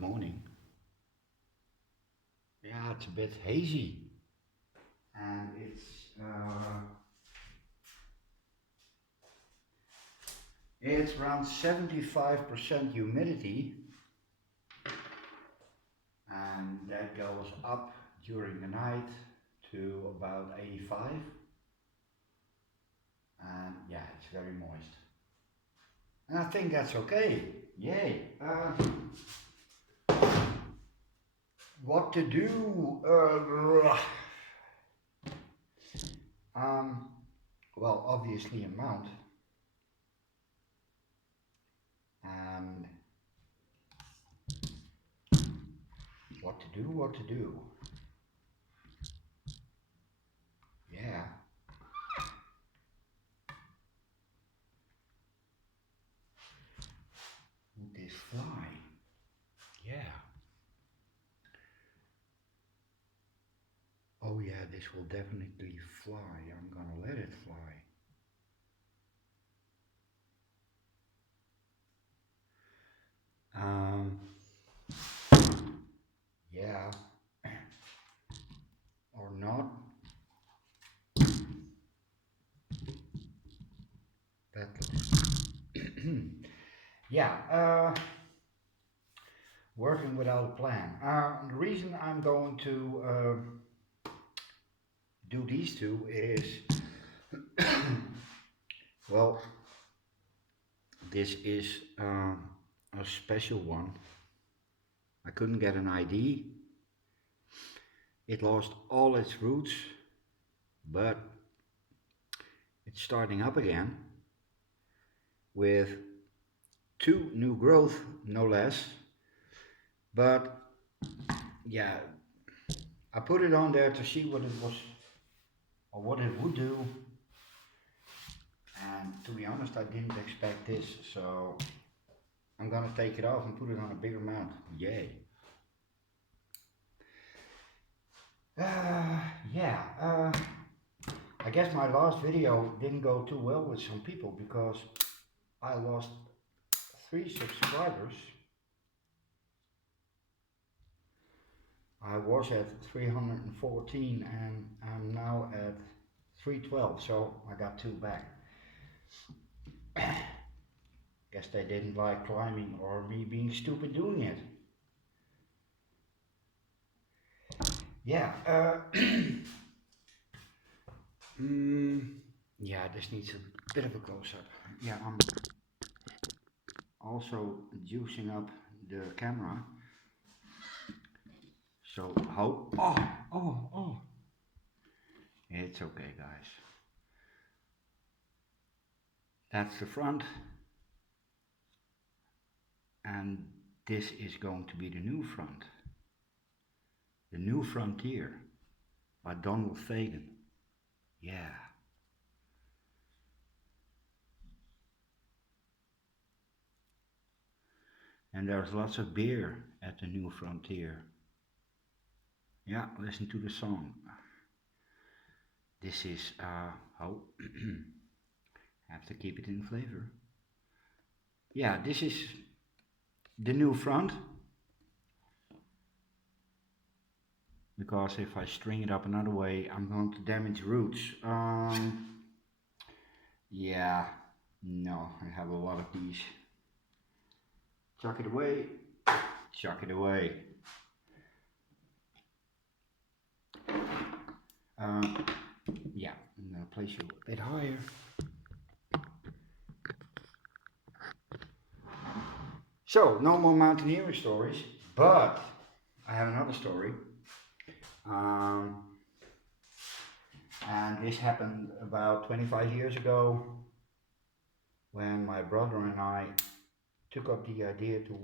good morning. Yeah, it's a bit hazy and it's around 75% humidity, and that goes up during the night to about 85, and yeah, it's very moist. And I think that's okay. Yay. What to do? Um, well, obviously a mount, and what to do. Yeah. With this fly. Yeah. Oh yeah, this will definitely fly. I'm gonna let it fly. Um, yeah, or not. That yeah, working without a plan. The reason I'm going to do these two is, well, this is a special one. I couldn't get an ID. It lost all its roots, but it's starting up again with two new growth, no less. But yeah, I put it on there to see what it was or what it would do, and to be honest, I didn't expect this, so I'm gonna take it off and put it on a bigger mount. Yay. Yeah, I guess my last video didn't go too well with some people because I lost 3 subscribers. I was at 314 and I'm now at 312, so I got 2 back. Guess they didn't like climbing or me being stupid doing it. Yeah, yeah, this needs a bit of a close-up. Yeah, I'm also juicing up the camera. So, oh. It's okay, guys. That's the front. And this is going to be the new front. The New Frontier by Donald Fagan. Yeah. And there's lots of beer at the New Frontier. Yeah, listen to the song. This is, have to keep it in flavor. Yeah, this is the new front. Because if I string it up another way, I'm going to damage roots. Yeah, no, I have a lot of these. Chuck it away, chuck it away. Yeah, I'm gonna place you a bit higher. So, no more mountaineering stories, but I have another story. And this happened about 25 years ago when my brother and I took up the idea to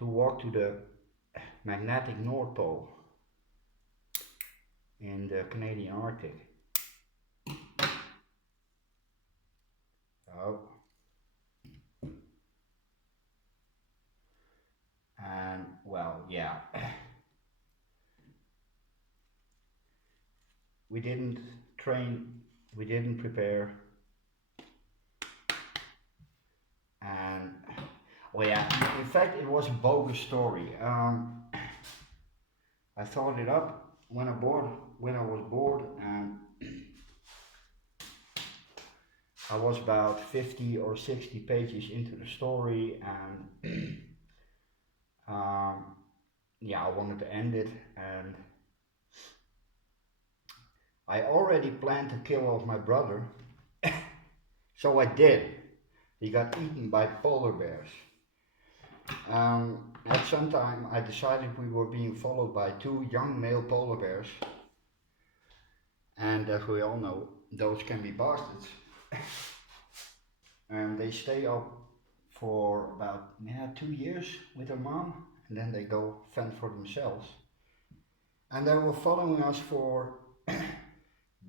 walk to the magnetic North Pole in the Canadian Arctic. Oh. And well, yeah, we didn't train, we didn't prepare, And well, yeah, in fact, it was a bogus story. I thought it up when I was bored, and I was about 50 or 60 pages into the story, and um, yeah, I wanted to end it, and I already planned to kill off my brother, so I did. He got eaten by polar bears. At some time, I decided we were being followed by two young male polar bears, and as we all know, those can be bastards. And they stay up for about 2 years with their mom, and then they go fend for themselves. And they were following us for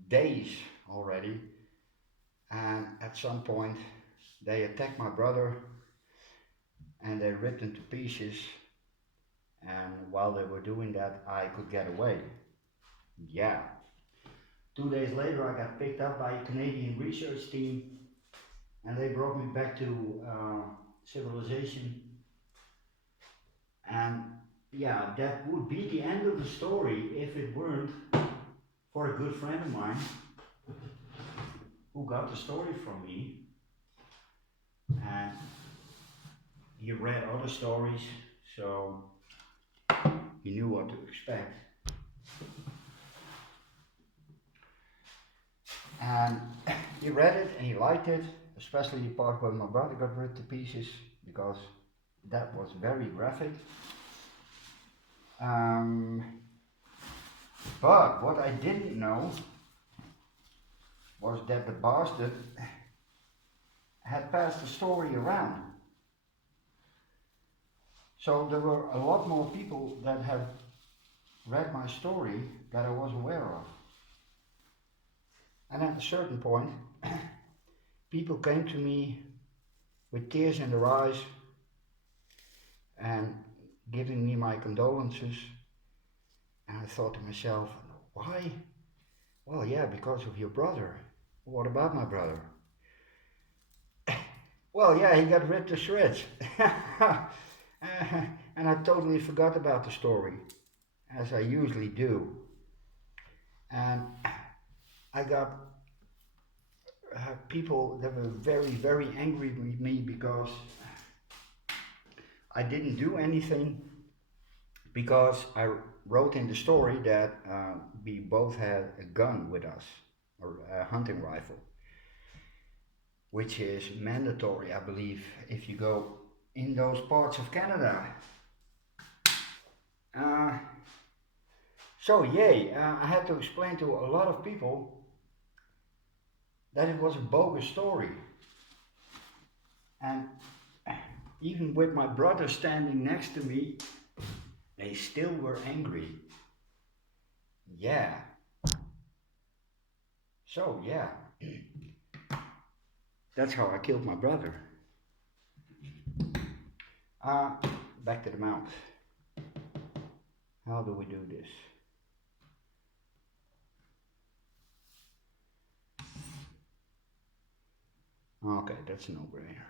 days already. And at some point, they attacked my brother and they ripped him to pieces. And while they were doing that, I could get away. Yeah. 2 days later, I got picked up by a Canadian research team, and they brought me back to civilization. And yeah, that would be the end of the story if it weren't for a good friend of mine who got the story from me. And he read other stories, so he knew what to expect. And he read it and he liked it, especially the part where my brother got ripped to pieces, because that was very graphic. But what I didn't know was that the bastard had passed the story around. So there were a lot more people that had read my story that I was aware of. And at a certain point, people came to me with tears in their eyes and giving me my condolences. And I thought to myself, why? Well, yeah, because of your brother. What about my brother? Well, yeah, he got ripped to shreds. And I totally forgot about the story, as I usually do. And I got people that were very, very angry with me because I didn't do anything, because I wrote in the story that we both had a gun with us, or a hunting rifle, which is mandatory, I believe, if you go in those parts of Canada. So yay, I had to explain to a lot of people that it was a bogus story. And even with my brother standing next to me, they still were angry. Yeah. So yeah, that's how I killed my brother. Back to the mount. How do we do this? Okay, that's a no-brainer.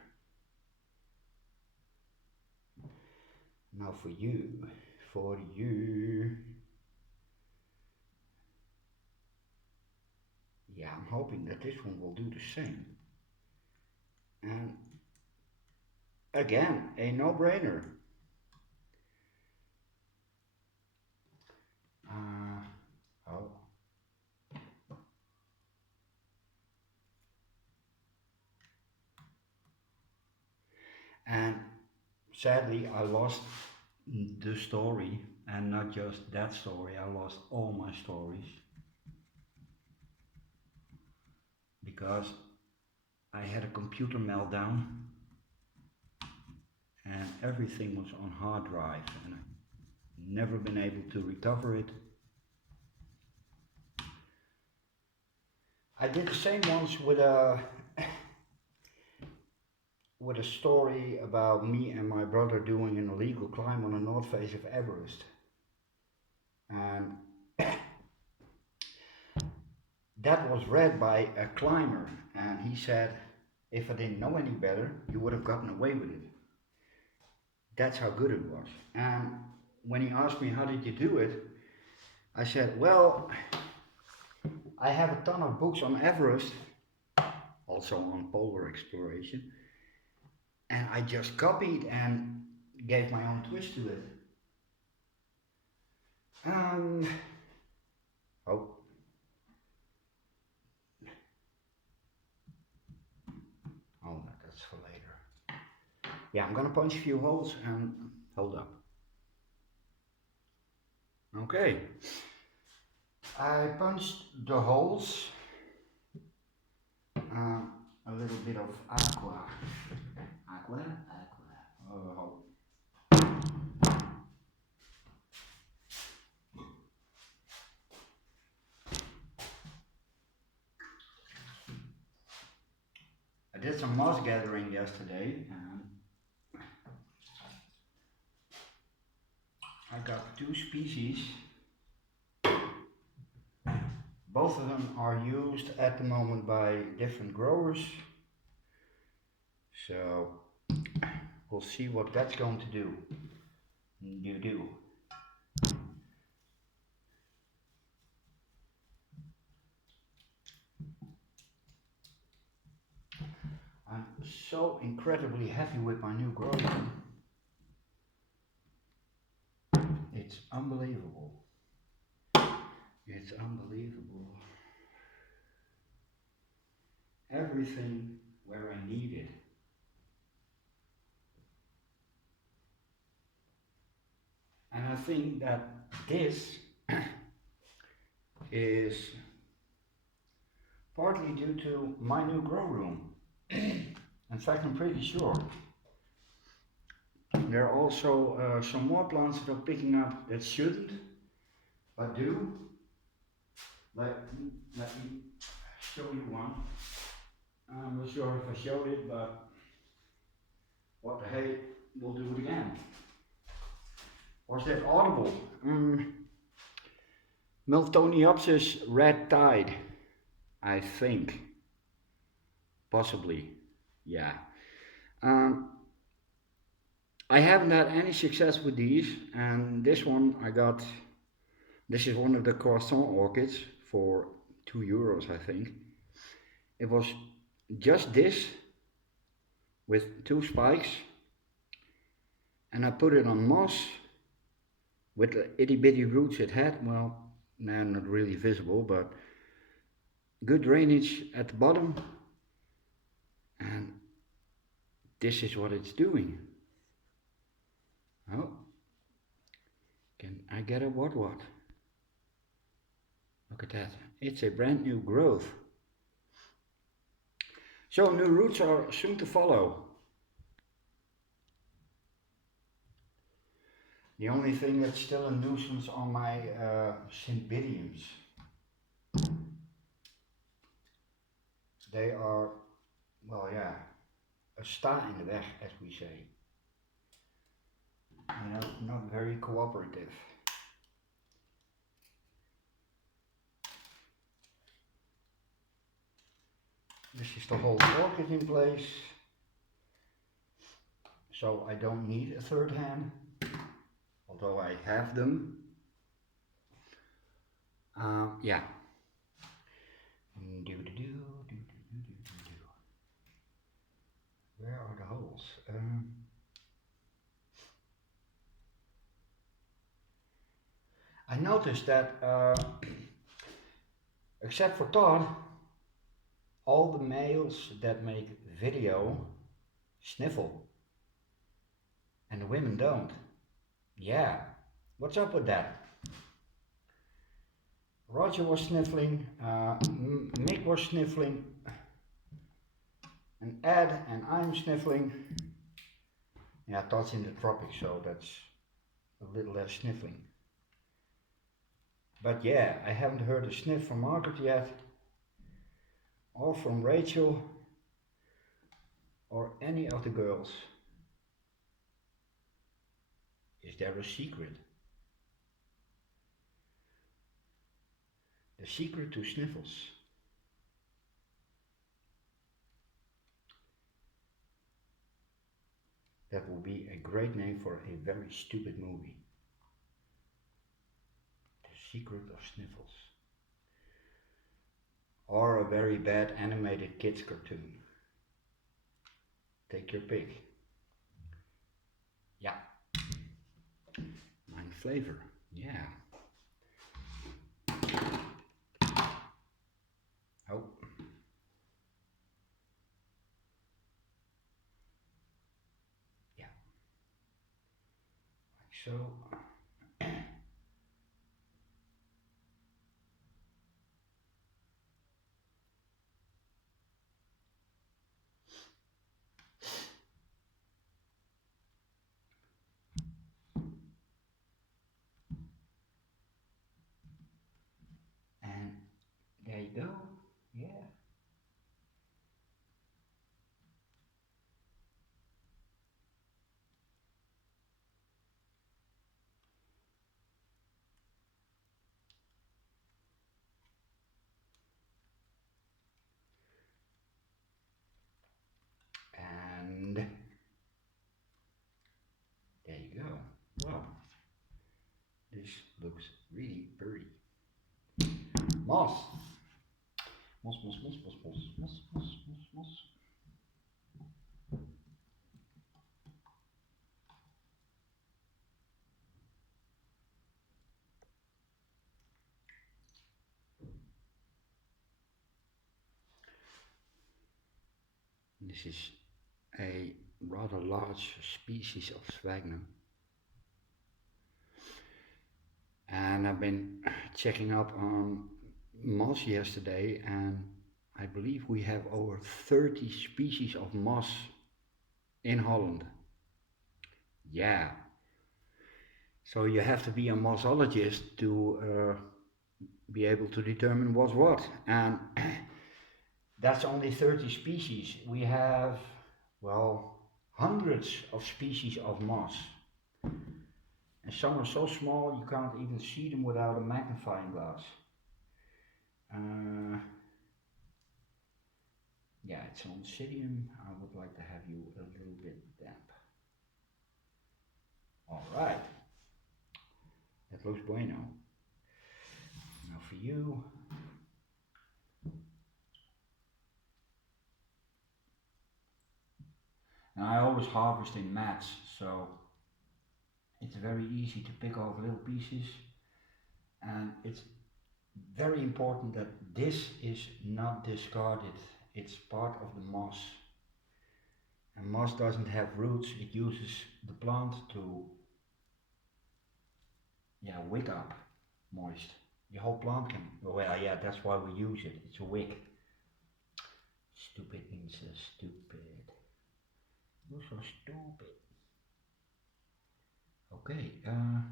Now for you. Yeah, I'm hoping that this one will do the same. And again, a no-brainer. Oh. And sadly, I lost the story, and not just that story, I lost all my stories. Because I had a computer meltdown and everything was on hard drive, and I've never been able to recover it. I did the same once with a story about me and my brother doing an illegal climb on the north face of Everest. And that was read by a climber, and he said, if I didn't know any better, you would have gotten away with it. That's how good it was. And when he asked me how did you do it, I said, well, I have a ton of books on Everest, also on polar exploration, and I just copied and gave my own twist to it. Um, oh, that's for later. Yeah, I'm gonna punch a few holes and hold up. Okay, I punched the holes. A little bit of aqua. Oh. I did some moss gathering yesterday and I got two species. Both of them are used at the moment by different growers. So we'll see what that's going to do. I'm so incredibly happy with my new grow room. It's unbelievable. It's unbelievable. Everything where I need it. And I think that this is partly due to my new grow room. In fact, I'm pretty sure. There are also some more plants that are picking up that shouldn't, but do. Let me show you one. I'm not sure if I showed it, but what the hey, we'll do it again. Was that audible? Miltoniopsis red tide, I think. Possibly, yeah. I haven't had any success with these, and this one I got. This is one of the croissant orchids for €2, I think. It was just this with two spikes, and I put it on moss with the itty bitty roots it had. Well, they're not really visible, but good drainage at the bottom, and this is what it's doing. Oh, can I get a what? Look at that, it's a brand new growth. So new roots are soon to follow. The only thing that's still a nuisance are my cymbidiums. They are, well yeah, a sta in de weg, as we say. You know, not very cooperative. This is the whole orchid in place. So I don't need a third hand, although I have them. Yeah. Where are the holes? I noticed that, except for Todd, all the males that make video sniffle, and the women don't. Yeah, what's up with that? Roger was sniffling, Mick was sniffling, and Ed and I'm sniffling. Yeah, Todd's in the tropics, so that's a little less sniffling. But yeah, I haven't heard a sniff from Margaret yet, or from Rachel, or any of the girls. Is there a secret? The secret to sniffles. That will be a great name for a very stupid movie. The Secret of Sniffles. Or a very bad animated kids cartoon. Take your pick. Yeah. Nine flavor. Yeah. Oh. Yeah. Like so. And there you go. Yeah. And there you go. Well, this looks really pretty. Moss. Moss, moss, moss, moss, moss, moss, moss, moss, moss. This is a rather large species of sphagnum. And I've been checking up on moss yesterday, and I believe we have over 30 species of moss in Holland. Yeah. So you have to be a mossologist to be able to determine what's what. And that's only 30 species. We have, well, hundreds of species of moss. And some are so small you can't even see them without a magnifying glass. Uh, yeah, it's on Sidium. I would like to have you a little bit damp. Alright. That looks bueno. Now for you. Now I always harvest in mats, so it's very easy to pick off little pieces, and it's very important that this is not discarded. It's part of the moss. And moss doesn't have roots, it uses the plant to wick up moist. The whole plant can, well, yeah, that's why we use it. It's a wick. Stupid incest, stupid. You're so stupid. Okay, now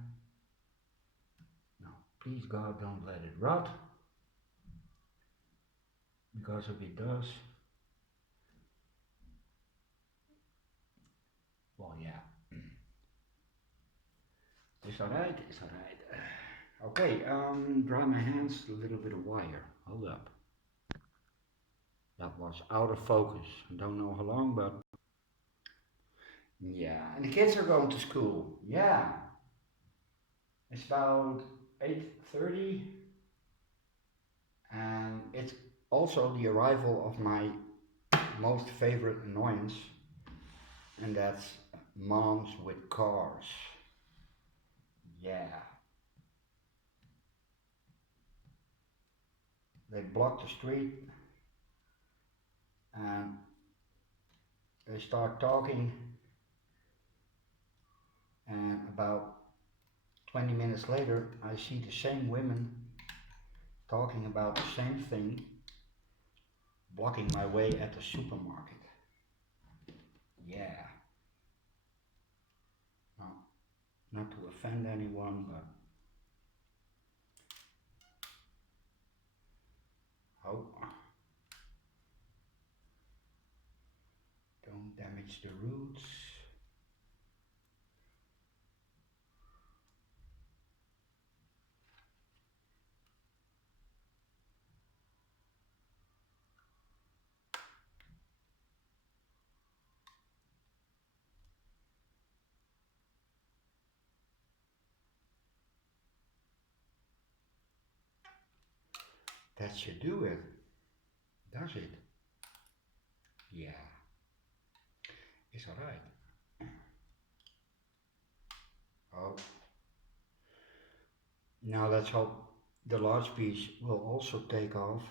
please God don't let it rot, because if it does, well, yeah. It's alright, it's alright. Okay, dry my hands, a little bit of wire. Hold up. That was out of focus. I don't know how long, but yeah. And the kids are going to school. Yeah. It's about 8:30, and it's also the arrival of my most favorite annoyance, and that's moms with cars. Yeah. They block the street and they start talking, and about 20 minutes later I see the same women talking about the same thing, blocking my way at the supermarket. Yeah. No, not to offend anyone, but oh, don't damage the roots. That should do it, does it? Yeah, it's alright. Oh, now let's hope the large piece will also take off.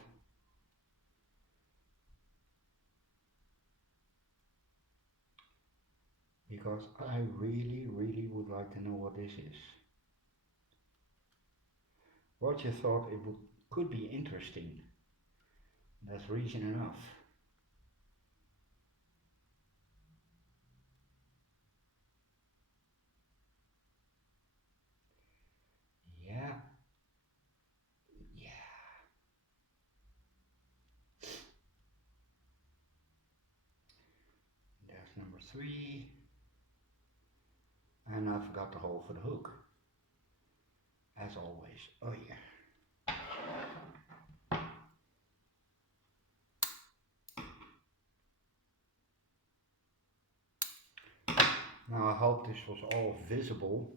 Because I really, really would like to know what this is. Roger thought it could be interesting. That's reason enough. Yeah, yeah. There's number 3. And I forgot the hole for the hook. As always. Oh yeah. Now I hope this was all visible.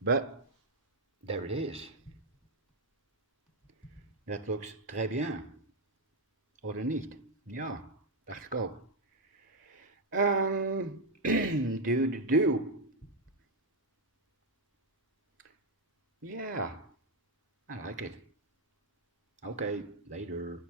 But there it is. Dat looks très bien. Of niet? Ja, dacht ik ook. Do. Yeah, I like it. Okay, later.